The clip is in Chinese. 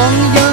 朋友